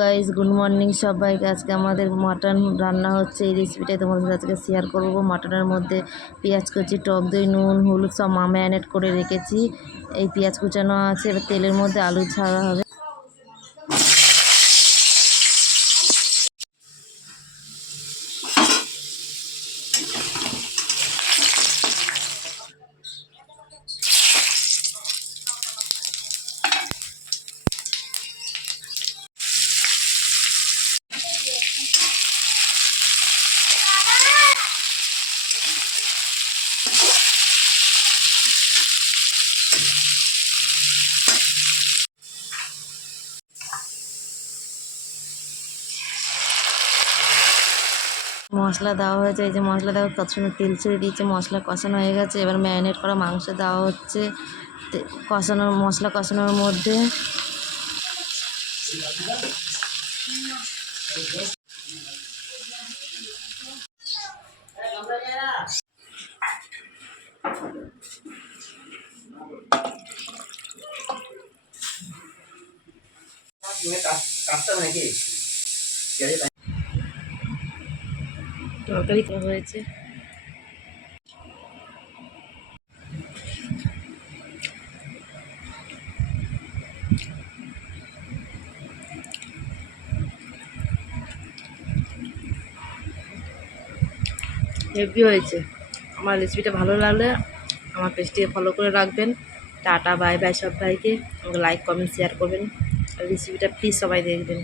Guys good morning সবাইকে। আজকে আমাদের মাটন রান্না হচ্ছে। এই রেসিপিটাই তোমাদের সাথে আজকে শেয়ার করব। মাটনের মধ্যে পেঁয়াজ কুচি, টক দই, নুন, হলুদ সব ম্যারিনেট করে রেখেছি। এই পেঁয়াজ কুচানো আছে, এবার তেলের মধ্যে আলু ছাড়া হবে। মশলা দেওয়া হয়েছে, এই যে মশলা দেওয়া কত সুন্দর তেল ছেড়ে দিয়েছে। মশলা কষানো হয়ে গেছে, এবার ম্যারিনেট করা মাংস দেওয়া হচ্ছে। কষানোর মশলা কষানোর মধ্যে তরকারি হয়েছে। হেভি হয়েছে। আমার রেসিপিটা ভালো লাগলে আমার পেজটিকে ফলো করে রাখবেন। টাটা বাই বাই সবাইকে। লাইক কমেন্ট শেয়ার করবেন। আর রেসিপিটা প্লিজ সবাই দেখবেন।